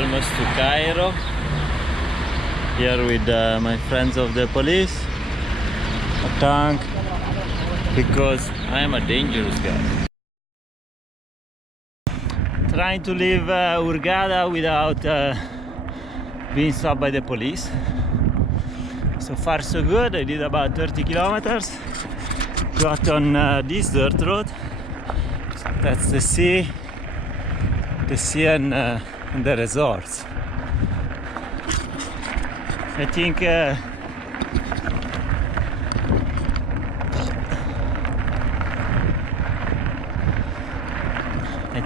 almost to Cairo. Here with my friends of the police. A tank, because I am a dangerous guy. Trying to leave Hurghada without being stopped by the police. So far so good. I did about 30 kilometers. Got on this dirt road. That's the sea and the resorts. I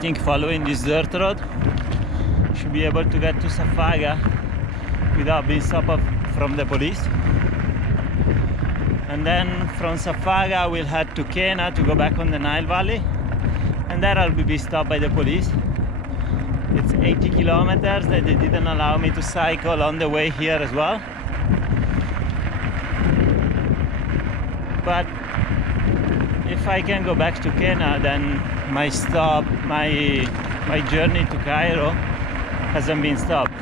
think following this dirt road should be able to get to Safaga without being stopped from the police. And then from Safaga we'll head to Kenya to go back on the Nile Valley, and there I'll be stopped by the police. It's 80 kilometers that they didn't allow me to cycle on the way here as well. But if I can go back to Kenya, then my journey to Cairo hasn't been stopped.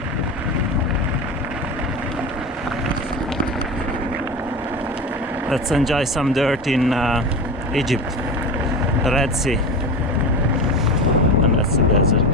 Let's enjoy some dirt in Egypt, the Red Sea, and that's the desert.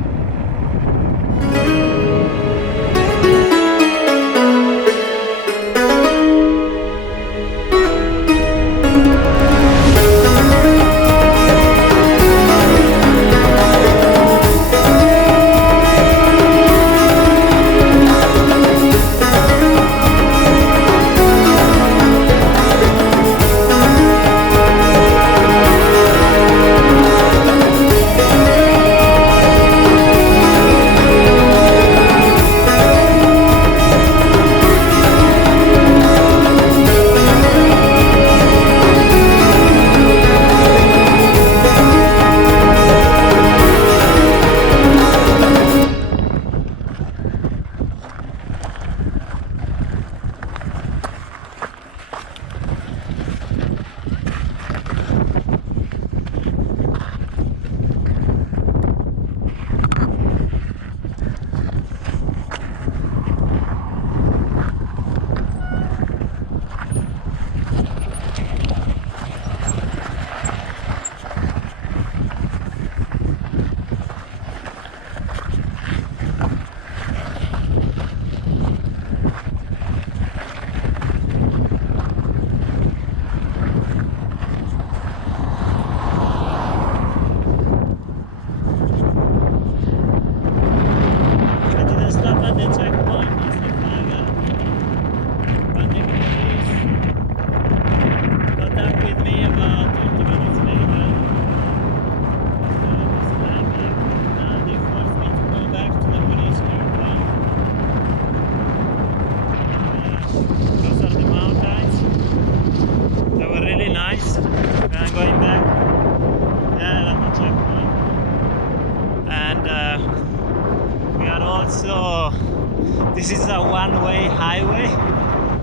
This is a one-way highway,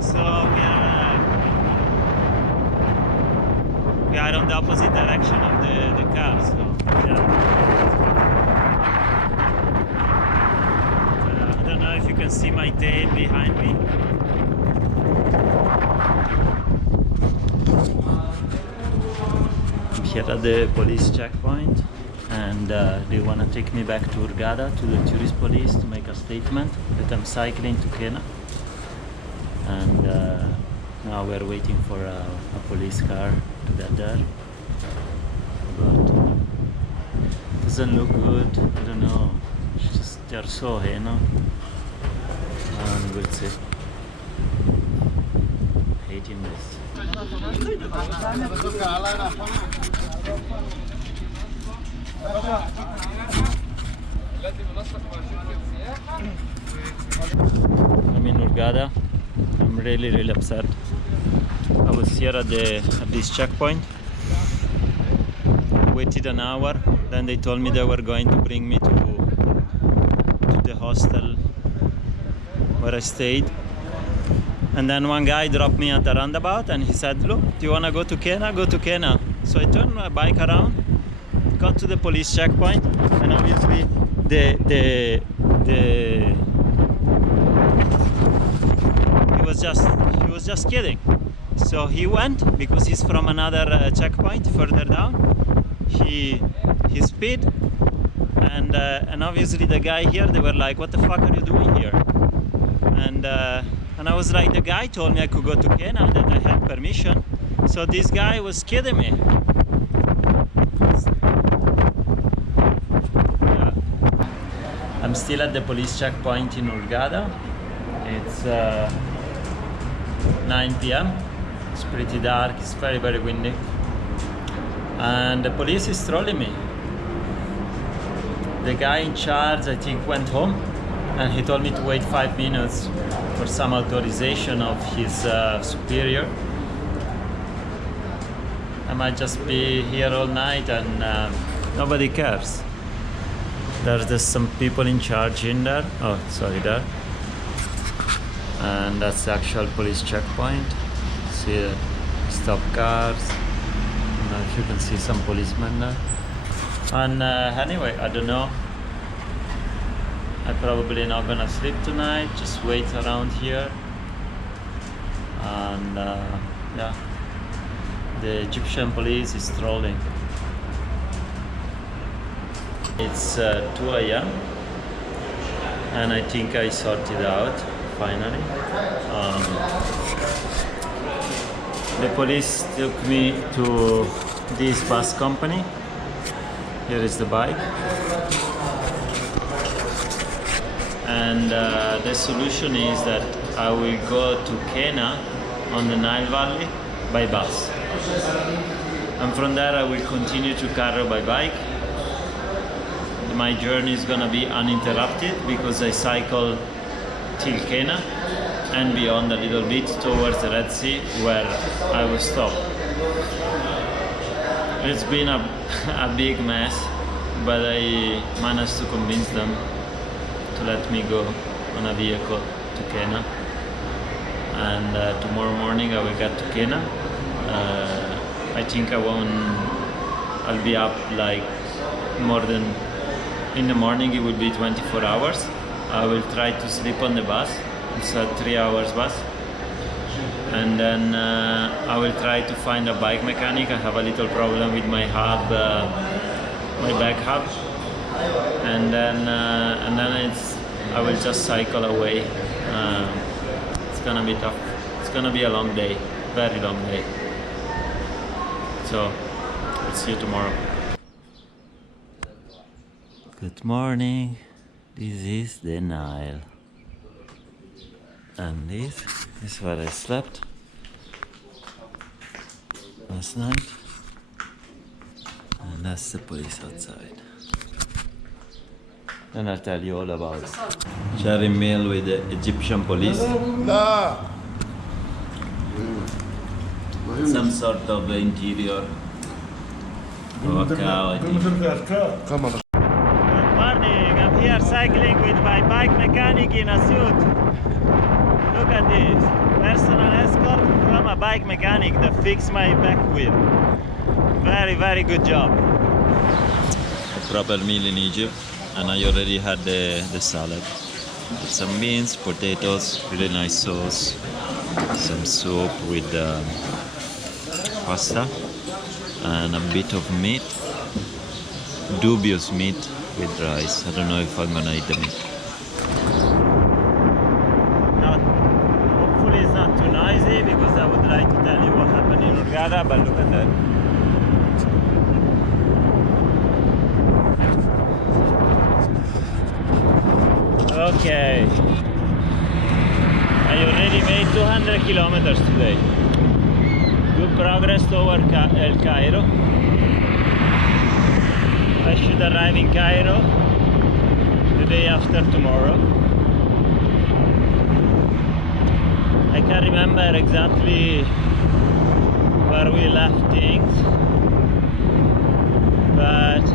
so we are on the opposite direction of the car. So I don't know if you can see my tail behind me. I'm here at the police checkpoint, and they want to take me back to Hurghada, to the tourist police, to make a statement that I'm cycling to Kenya. And now we're waiting for a police car to get there. But it doesn't look good. I don't know. It's just they're so heno. And we'll see. Hating this. I'm in Hurghada. I'm really upset. I was here at this checkpoint, waited an hour, then they told me they were going to bring me to the hostel where I stayed. And then one guy dropped me at the roundabout and he said, "Look, do you want to go to Kenya? Go to Kenya." So I turned my bike around, got to the police checkpoint, and obviously the he was just kidding. So he went because he's from another checkpoint further down. He speed, and obviously the guy here, they were like, "What the fuck are you doing here?" And I was like, the guy told me I could go to Kenya, that I had permission. So this guy was kidding me. Yeah. I'm still at the police checkpoint in Hurghada. It's 9 p.m. It's pretty dark, it's very, very windy. And the police is trolling me. The guy in charge, I think, went home, and he told me to wait 5 minutes for some authorization of his superior. I might just be here all night, and nobody cares. There's just some people in charge in there. Oh, sorry, there. And that's the actual police checkpoint. See the stop cars. I don't know if you can see some policemen there. And anyway, I don't know. I'm probably not gonna sleep tonight. Just wait around here. And yeah, the Egyptian police is trolling. It's 2 a.m. and I think I sorted out finally. The police took me to this bus company. Here is the bike. And the solution is that I will go to Kenya on the Nile Valley by bus. And from there I will continue to Cairo by bike. My journey is gonna be uninterrupted because I cycle till Kenya and beyond a little bit towards the Red Sea where I will stop. It's been a big mess, but I managed to convince them to let me go on a vehicle to Kenya. And tomorrow morning I will get to Kenya. I think I'll be up like more than, in the morning it will be 24 hours. I will try to sleep on the bus. It's a 3 hours bus. And then I will try to find a bike mechanic. I have a little problem with my hub, my back hub. And then I will just cycle away. It's gonna be tough. It's gonna be a long day, very long day. So, I'll see you tomorrow. Good morning. This is the Nile. And this is where I slept last night. And that's the police outside. And I'll tell you all about it. Sharing meal with the Egyptian police. Some sort of interior of a cow, I think. Good morning, I'm here cycling with my bike mechanic in a suit. Look at this, personal escort from a bike mechanic that fixed my back wheel. Very, very good job. A proper meal in Egypt, and I already had the salad. With some beans, potatoes, really nice sauce, some soup with pasta, and a bit of meat, dubious meat with rice. I don't know if I'm gonna eat the meat. Hopefully it's not too noisy because I would like to tell you what happened in Hurghada, but look at that. Okay, I already made 200 kilometers today. Good progress toward El Cairo. I should arrive in Cairo the day after tomorrow. I can't remember exactly where we left things, but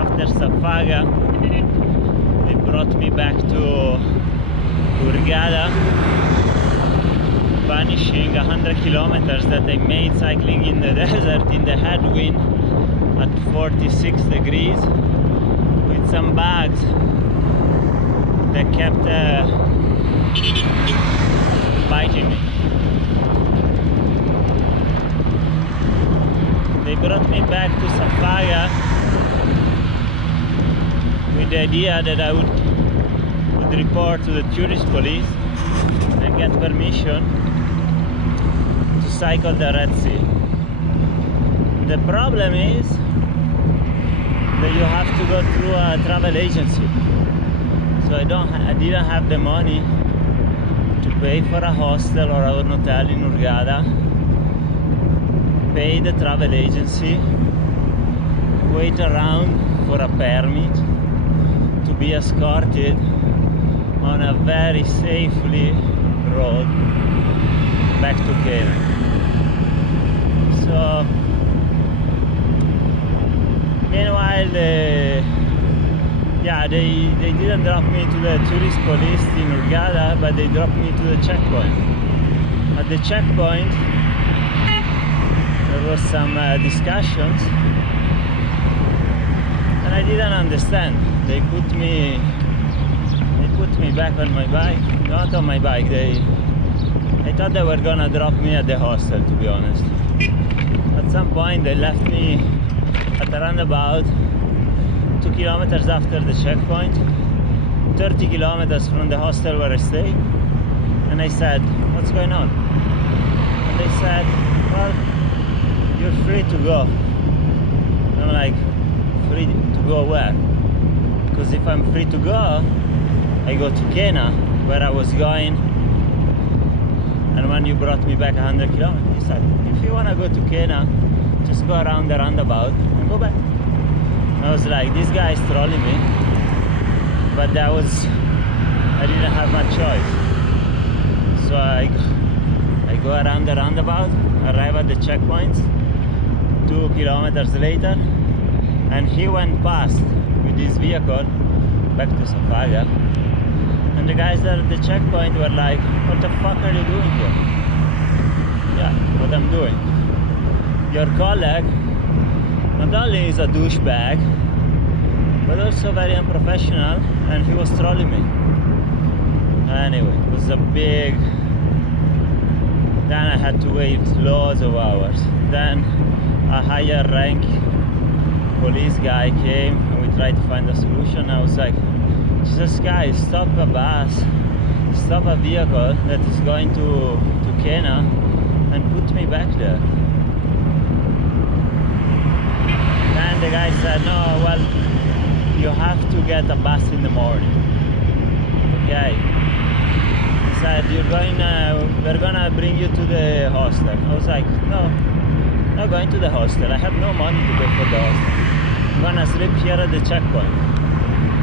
after Safaga, it brought me back to Hurghada, vanishing 100 kilometers that I made cycling in the desert in the headwind at 46 degrees with some bags they kept biting me. They brought me back to Safaga with the idea that I would report to the tourist police and get permission to cycle the Red Sea. The problem is that you have to go through a travel agency. So I didn't have the money to pay for a hostel or an hotel in Hurghada, pay the travel agency, wait around for a permit to be escorted on a very safely road back to Cairo. So meanwhile they didn't drop me to the tourist police in Hurghada, but they dropped me to the checkpoint. At the checkpoint there was some discussions and I didn't understand. They put me back on my bike, not on my bike. I thought they were gonna drop me at the hostel, to be honest. At some point they left me at a roundabout 2 kilometers after the checkpoint, 30 kilometers from the hostel where I stay, and I said, what's going on? And they said, well, you're free to go. And I'm like, free to go where? Because if I'm free to go, I go to Kenya, where I was going, and when you brought me back 100 kilometers, you said, if you want to go to Kenya, just go around the roundabout and go back. I was like, this guy is trolling me, but I didn't have much choice. So I go around the roundabout, arrive at the checkpoints 2 kilometers later, and he went past with his vehicle back to Safaga, and the guys there at the checkpoint were like, what the fuck are you doing here? Yeah, what I'm doing. Your colleague not only is a douchebag, but also very unprofessional, and he was trolling me. Anyway, it was a big... Then I had to wait loads of hours. Then a higher rank police guy came and we tried to find a solution. I was like, Jesus guys, stop a bus, stop a vehicle that is going to Kenya and put me back there. And the guy said, no, well, you have to get a bus in the morning. Okay. He said, we're gonna bring you to the hostel. I was like, no, not going to the hostel. I have no money to go for the hostel. I'm gonna sleep here at the checkpoint.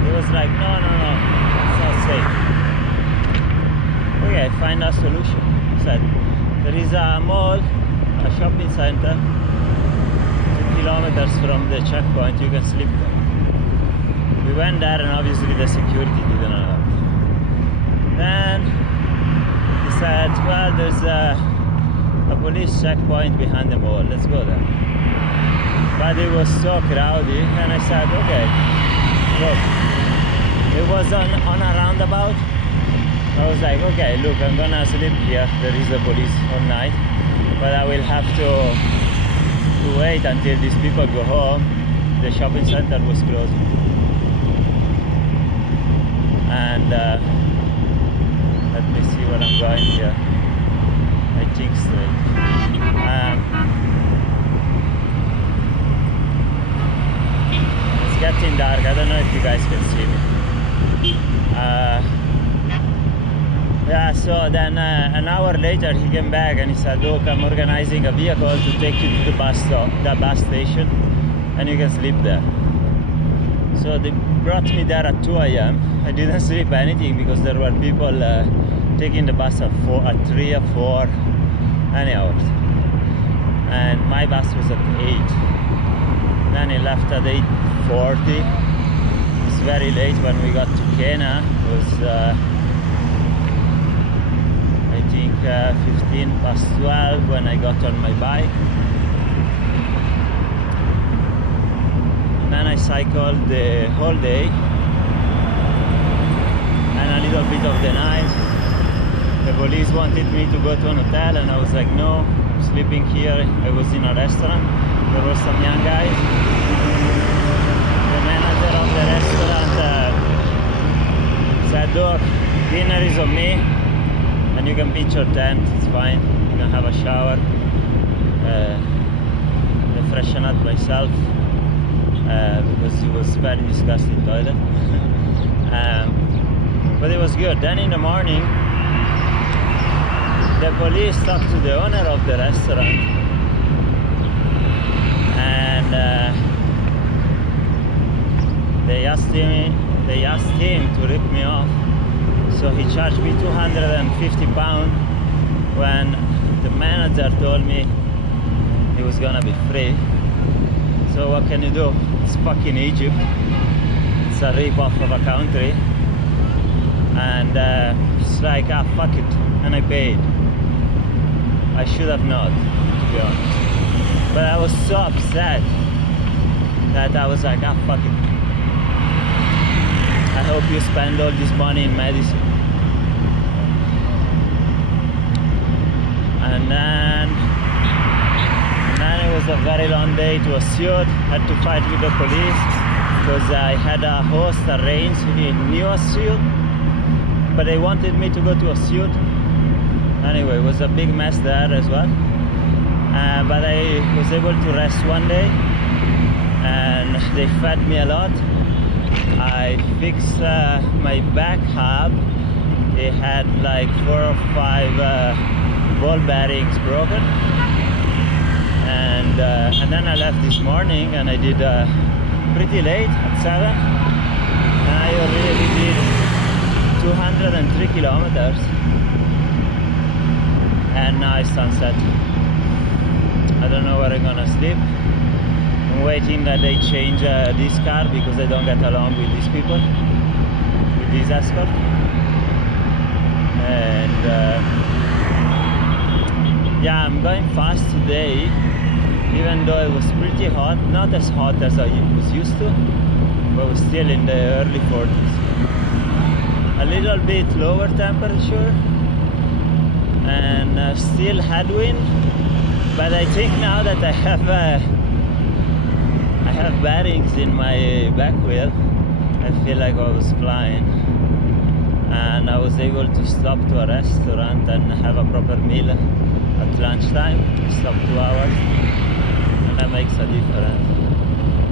He was like, no, it's not safe. Okay, find a solution. He said, there is a mall, a shopping center, 2 kilometers from the checkpoint, you can sleep there. We went there and obviously the security didn't allow. Then he said, well, there's a police checkpoint behind the mall, let's go there. But it was so crowded and I said, okay, look, it was on a roundabout. I was like, okay, look, I'm gonna sleep here, there is the police all night, but I will have to wait until these people go home. The shopping center was closed. And let me see where I'm going here. I think straight. It's getting dark. I don't know if you guys can see me. Yeah, so then an hour later he came back and he said, look, I'm organizing a vehicle to take you to the bus stop, the bus station, and you can sleep there. So they brought me there at 2 a.m. I didn't sleep anything because there were people taking the bus at 3 or 4 hours. And my bus was at 8. Then it left at 8:40. It was very late when we got to Kenya. It was I think 15 past 12 when I got on my bike. And then I cycled the whole day. a bit of the night. The police wanted me to go to an hotel and I was like, no, I'm sleeping here. I was in a restaurant. There were some young guys. The manager of the restaurant said, look, dinner is on me and you can pitch your tent, it's fine. You can have a shower. I freshen up myself because it was very disgusting toilet. But it was good. Then in the morning, the police talked to the owner of the restaurant and they asked him to rip me off. So he charged me £250 when the manager told me it was gonna be free. So what can you do? It's fucking Egypt. It's a rip-off of a country. And it's like, ah, fuck it. And I paid. I should have not, to be honest. But I was so upset that I was like, ah, fuck it. I hope you spend all this money in medicine. And then it was a very long day to a suit. Had to fight with the police because I had a host arranged in New suit, but they wanted me to go to a suit. Anyway, it was a big mess there as well. But I was able to rest one day and they fed me a lot. I fixed my back hub. It had like 4 or 5 ball bearings broken. And then I left this morning and I did pretty late at 7. And I already did 203 kilometers. And now it's sunset. I don't know where I'm gonna sleep. I'm waiting that they change this car because I don't get along with these people, with this escort. And yeah, I'm going fast today, even though it was pretty hot. Not as hot as I was used to, but we're still in the early 40s. A little bit lower temperature and still headwind, but I think now that I have bearings in my back wheel, I feel like I was flying. And I was able to stop to a restaurant and have a proper meal at lunchtime. I stopped 2 hours, and that makes a difference.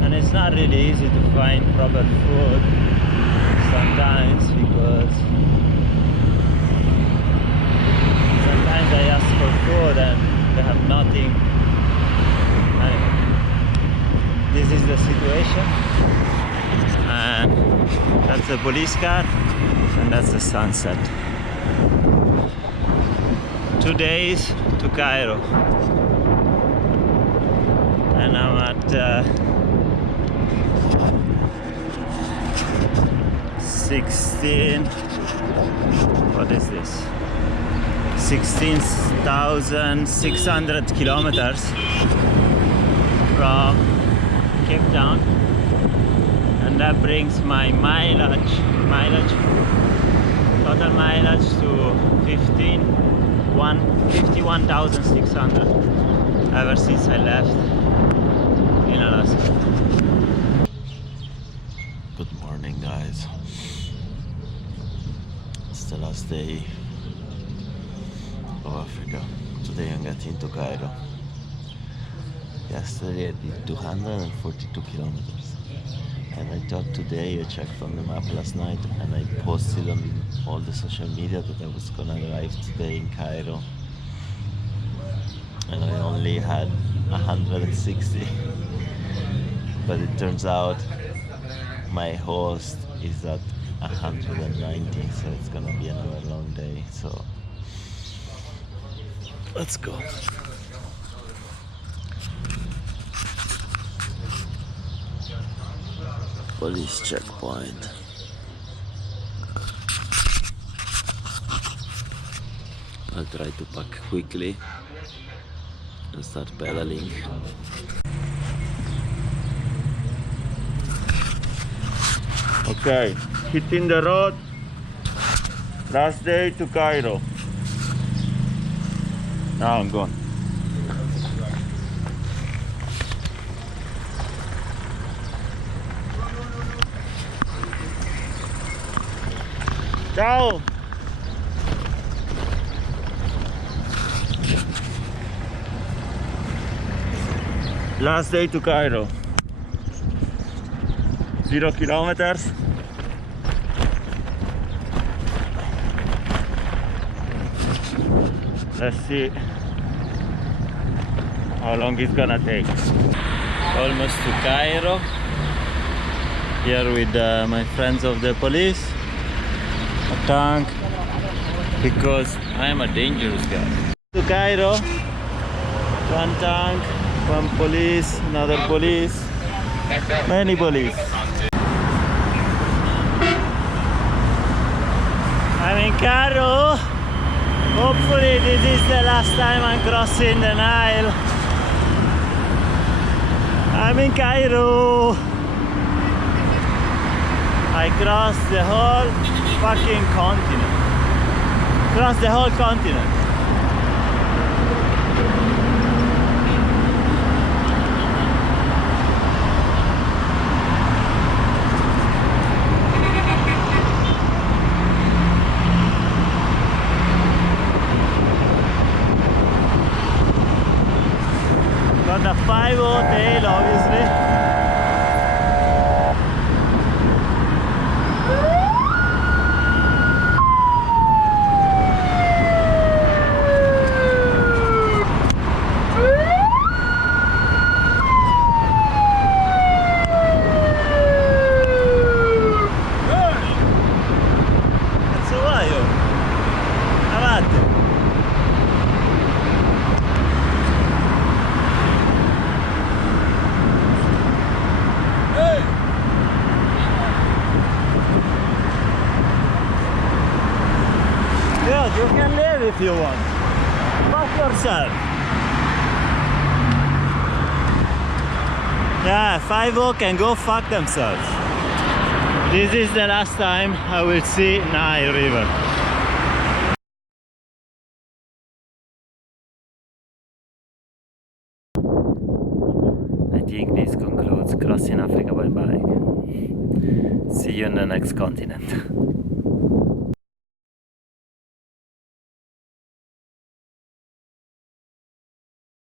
And it's not really easy to find proper food sometimes, because sometimes I ask for food and they have nothing. Anyway, this is the situation. And that's the police car, and that's the sunset. 2 days to Cairo, and I'm at 16, what is this? 16,600 kilometers from Cape Town, and that brings my total mileage to 51,600 ever since I left in Alaska. Good morning, guys. It's the last day of Africa. Today I'm getting to Cairo. Yesterday I did 242 kilometers. And I thought today, I checked on the map last night and I posted on all the social media that I was gonna arrive today in Cairo. And I only had 160. But it turns out my host is at 190, so it's gonna be another long day. So let's go. Police checkpoint. I'll try to pack quickly and start pedaling. Okay, hitting the road. Last day to Cairo. Now I'm gone. Ciao! Last day to Cairo. 0 kilometers. Let's see how long it's gonna take. Almost to Cairo. Here with my friends of the police. A tank, because I am a dangerous guy. To Cairo. One tank, one police, another police, many police. I'm in Cairo. Hopefully this is the last time I'm crossing the Nile. I'm in Cairo. I crossed the whole fucking continent. Crossed the whole continent. Got the 5-0 tail, obviously. You can live if you want. Fuck yourself. Yeah, 5-0 can go fuck themselves. This is the last time I will see Nile River. I think this concludes Crossing Africa by bike. See you on the next continent.